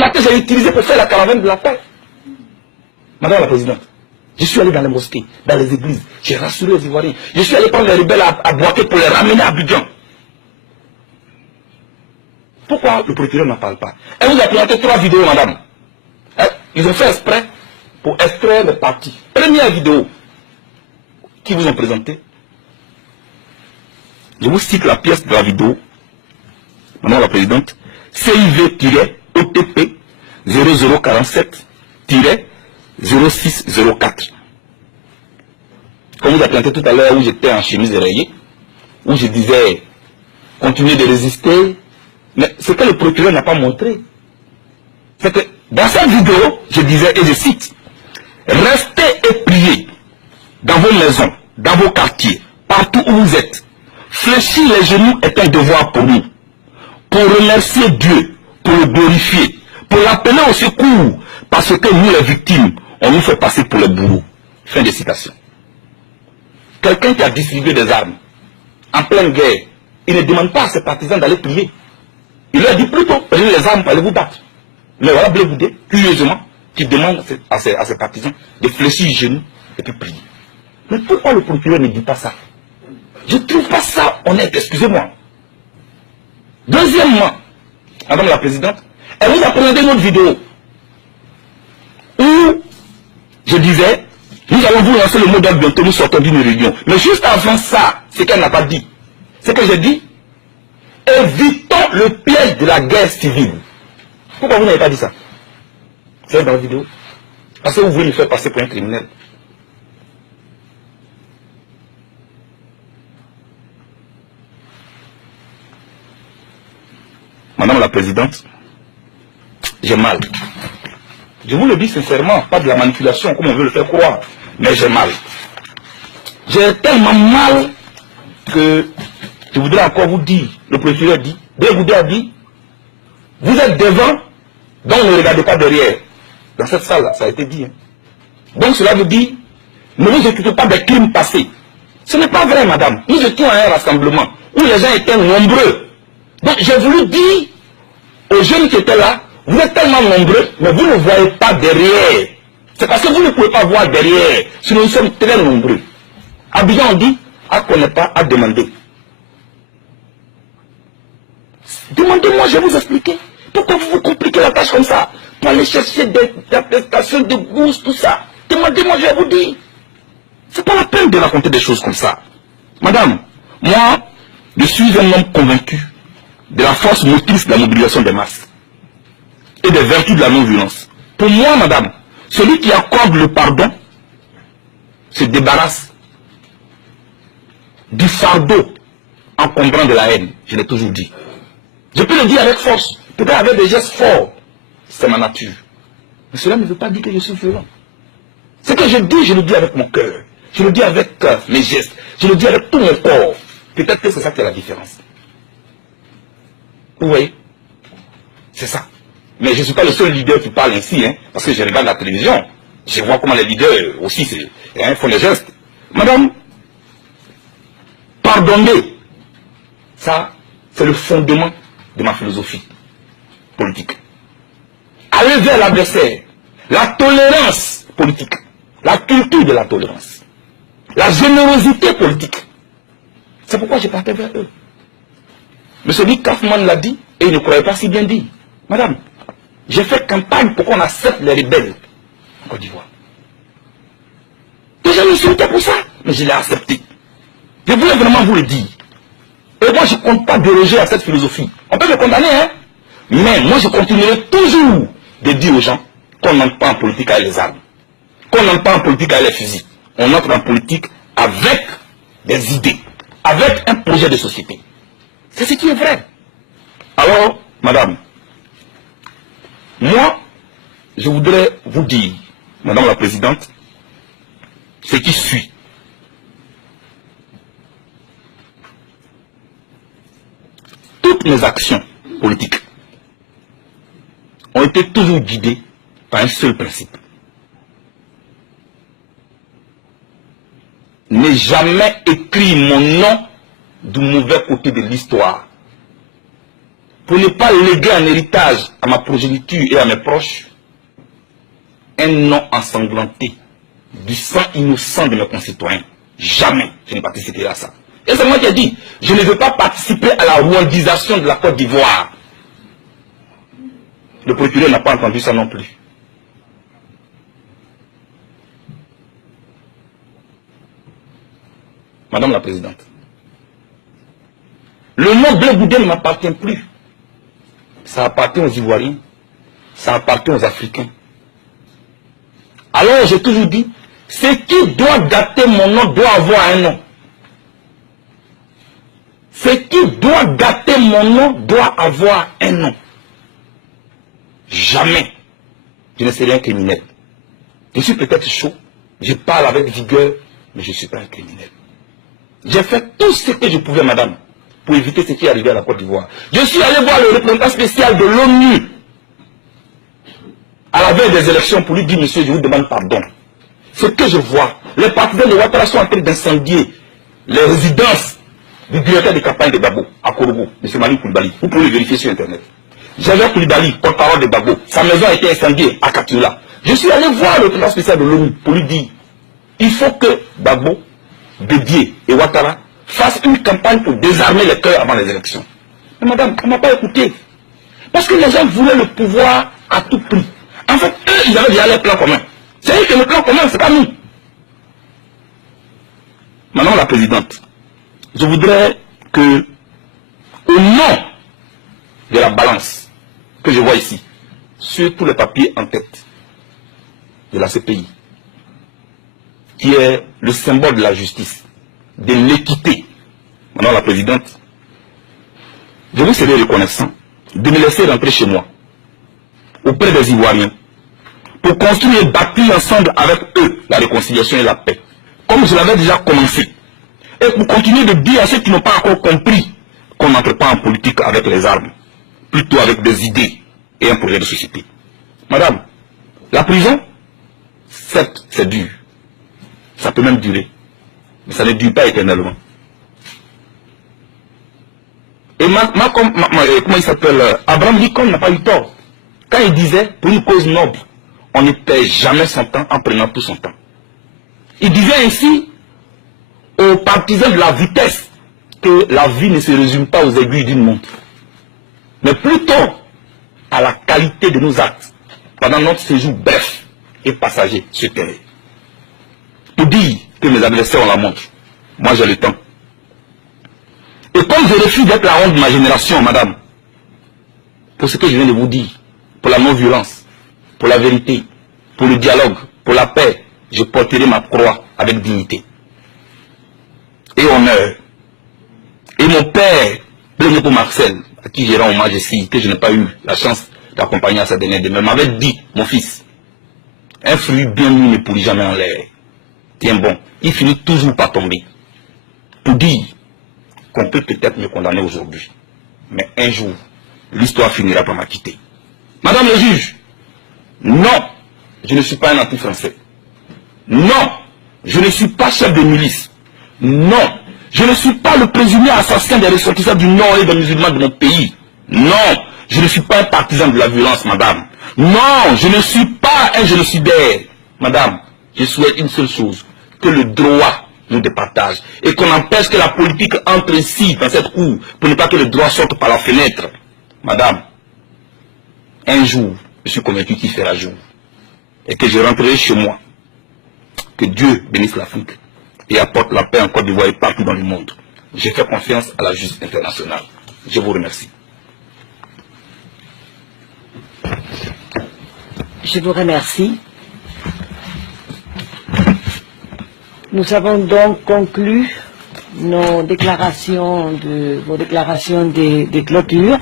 matin, j'ai utilisé pour faire la caravane de la paix. Madame la Présidente, je suis allé dans les mosquées, dans les églises, j'ai rassuré les Ivoiriens. Je suis allé prendre les rebelles à Boaké pour les ramener à Abidjan. Pourquoi le procureur n'en parle pas? Elle vous a présenté 3 vidéos, madame. Ils ont fait exprès pour extraire les parties. Première vidéo qu'ils vous ont présentée. Je vous cite la pièce de la vidéo. Madame la Présidente, CIV-OTP 0047-0604. Comme vous avez présenté tout à l'heure où j'étais en chemise rayée, où je disais continuez de résister. Mais ce que le procureur n'a pas montré, c'est que dans cette vidéo, je disais, et je cite, restez et priez dans vos maisons, dans vos quartiers, partout où vous êtes. Fléchir les genoux est un devoir pour nous. Pour remercier Dieu, pour le glorifier, pour l'appeler au secours, parce que nous les victimes, on nous fait passer pour les bourreaux. Fin de citation. Quelqu'un qui a distribué des armes en pleine guerre, il ne demande pas à ses partisans d'aller prier. Il leur dit plutôt, prenez les armes, allez vous battre. Mais voilà Blé Goudé, curieusement, qui demande à ses partisans de fléchir les genoux et puis prier. Mais pourquoi le procureur ne dit pas ça? Je ne trouve pas ça honnête, excusez-moi. Deuxièmement, Madame la Présidente, elle vous a présenté une autre vidéo où je disais, nous allons vous lancer le mot d'ordre bientôt, nous sortons d'une réunion. Mais juste avant ça, ce qu'elle n'a pas dit, c'est que j'ai dit, évitons le piège de la guerre civile. Pourquoi vous n'avez pas dit ça? C'est dans la vidéo. Parce que vous voulez le faire passer pour un criminel. Madame la Présidente, j'ai mal. Je vous le dis sincèrement, pas de la manipulation comme on veut le faire croire, mais j'ai mal. J'ai tellement mal que je voudrais encore vous dire, le procureur dit, Blé Goudé a dit, vous êtes devant, donc ne regardez pas derrière. Dans cette salle-là, ça a été dit. Hein. Donc cela veut dire, ne vous occupez pas des crimes passés. Ce n'est pas vrai, madame. Nous étions à un rassemblement où les gens étaient nombreux. Donc j'ai voulu dire aux jeunes qui étaient là, vous êtes tellement nombreux, mais vous ne voyez pas derrière. C'est parce que vous ne pouvez pas voir derrière. Sinon nous sommes très nombreux. Abidjan on dit, à connaître pas, à demander. Demandez-moi, je vais vous expliquer. Pourquoi vous vous compliquez la tâche comme ça? Pour aller chercher des attestations de bourse, tout ça. Demandez-moi, je vais vous dire. C'est pas la peine de raconter des choses comme ça. Madame, moi, je suis un homme convaincu de la force motrice de la mobilisation des masses et des vertus de la non-violence. Pour moi, madame, celui qui accorde le pardon se débarrasse du fardeau encombrant de la haine. Je l'ai toujours dit. Je peux le dire avec force, peut-être avec des gestes forts. C'est ma nature. Mais cela ne veut pas dire que je suis violent. Ce que je dis, je le dis avec mon cœur. Je le dis avec mes gestes. Je le dis avec tout mon corps. Peut-être que c'est ça qui est la différence. Vous voyez? C'est ça. Mais je ne suis pas le seul leader qui parle ainsi, hein, parce que je regarde la télévision. Je vois comment les leaders aussi font les gestes. Madame, pardonnez. Ça, c'est le fondement de ma philosophie politique. Aller vers l'adversaire, la tolérance politique, la culture de la tolérance, la générosité politique. C'est pourquoi je partais vers eux. M. Dick Kaufmann l'a dit et il ne croyait pas si bien dit. Madame, j'ai fait campagne pour qu'on accepte les rebelles en Côte d'Ivoire. Déjà, je me suis pour ça, mais je l'ai accepté. Je voulais vraiment vous le dire. Et moi, je ne compte pas déroger à cette philosophie. On peut me condamner, hein. Mais moi, je continuerai toujours de dire aux gens qu'on n'entre pas en politique avec les armes. Qu'on n'entre pas en politique avec les fusils. On entre en politique avec des idées, avec un projet de société. C'est ce qui est vrai. Alors, madame, moi, je voudrais vous dire, madame la présidente, ce qui suit. Toutes mes actions politiques ont été toujours guidées par un seul principe. Ne jamais écrire mon nom du mauvais côté de l'histoire. pour ne pas léguer en héritage à ma progéniture et à mes proches un nom ensanglanté du sang innocent de mes concitoyens. Jamais je ne participerai à ça. Et c'est moi qui ai dit, je ne veux pas participer à la rwandisation de la Côte d'Ivoire. Le procureur n'a pas entendu ça non plus. Madame la Présidente, le nom Blé Goudé ne m'appartient plus. Ça appartient aux Ivoiriens, ça appartient aux Africains. Alors j'ai toujours dit, ce qui doit dater mon nom doit avoir un nom. Ce qui doit dater mon nom doit avoir un nom. Jamais je ne serai un criminel. Je suis peut-être chaud, je parle avec vigueur, mais je ne suis pas un criminel. J'ai fait tout ce que je pouvais, madame, pour éviter ce qui est arrivé à la Côte d'Ivoire. Je suis allé voir le représentant spécial de l'ONU à la veille des élections pour lui dire, monsieur, je vous demande pardon. Ce que je vois, les partisans de Ouattara sont en train d'incendier les résidences du directeur de campagne de Gbagbo, à Korogo, M. Mali Koulibaly. Vous pouvez le vérifier sur Internet. J'avais Koulibaly, porte-parole de Gbagbo. Sa maison a été incendiée à Katioula. Je suis allé voir le représentant spécial de l'ONU pour lui dire, il faut que Gbagbo, Bédié et Ouattara fassent une campagne pour désarmer les cœurs avant les élections. Mais madame, on ne m'a pas écouté. Parce que les gens voulaient le pouvoir à tout prix. En fait, eux, ils avaient déjà leur plan commun. C'est eux qui ont le plan commun, c'est pas nous. Madame la Présidente, je voudrais que, au nom de la balance que je vois ici, sur tous les papiers en tête de la CPI, qui est le symbole de la justice, de l'équité, Madame la Présidente, je vous serai reconnaissant de me laisser rentrer chez moi, auprès des Ivoiriens, pour construire et bâtir ensemble avec eux la réconciliation et la paix, comme je l'avais déjà commencé, et pour continuer de dire à ceux qui n'ont pas encore compris qu'on n'entre pas en politique avec les armes, plutôt avec des idées et un projet de société. Madame, la prison, certes, c'est dur. Ça peut même durer. Mais ça ne dure pas éternellement. Et comment il s'appelle, Abraham Lincoln n'a pas eu tort. Quand il disait, pour une cause noble, on ne perd jamais son temps en prenant tout son temps. Il disait ainsi aux partisans de la vitesse que la vie ne se résume pas aux aiguilles d'une montre, mais plutôt à la qualité de nos actes pendant notre séjour bref et passager sur terre. Pour dire que mes adversaires ont la montre, moi j'ai le temps. Et comme je refuse d'être la honte de ma génération, madame, pour ce que je viens de vous dire, pour la non-violence, pour la vérité, pour le dialogue, pour la paix, je porterai ma croix avec dignité et honneur. Et mon père, Blaise Marcel, à qui j'ai rendu hommage ici, que je n'ai pas eu la chance d'accompagner à sa dernière demeure, m'avait dit, mon fils, un fruit bien mûr ne pourrit jamais en l'air. Tiens bon, il finit toujours par tomber. Pour dire qu'on peut peut-être me condamner aujourd'hui, mais un jour, l'histoire finira par m'acquitter. Madame le juge, non, je ne suis pas un anti-français. Non, je ne suis pas chef de milice. Non, je ne suis pas le présumé assassin des ressortissants du Nord et des musulmans de mon pays. Non, je ne suis pas un partisan de la violence, madame. Non, je ne suis pas un génocidaire. Madame, je souhaite une seule chose, que le droit nous départage et qu'on empêche que la politique entre ici, dans cette cour, pour ne pas que le droit sorte par la fenêtre. Madame, un jour, je suis convaincu qu'il fera jour et que je rentrerai chez moi. Que Dieu bénisse l'Afrique et apporte la paix en Côte d'Ivoire et partout dans le monde. J'ai fait confiance à la justice internationale. Je vous remercie. Je vous remercie. Nous avons donc conclu vos déclarations de clôture.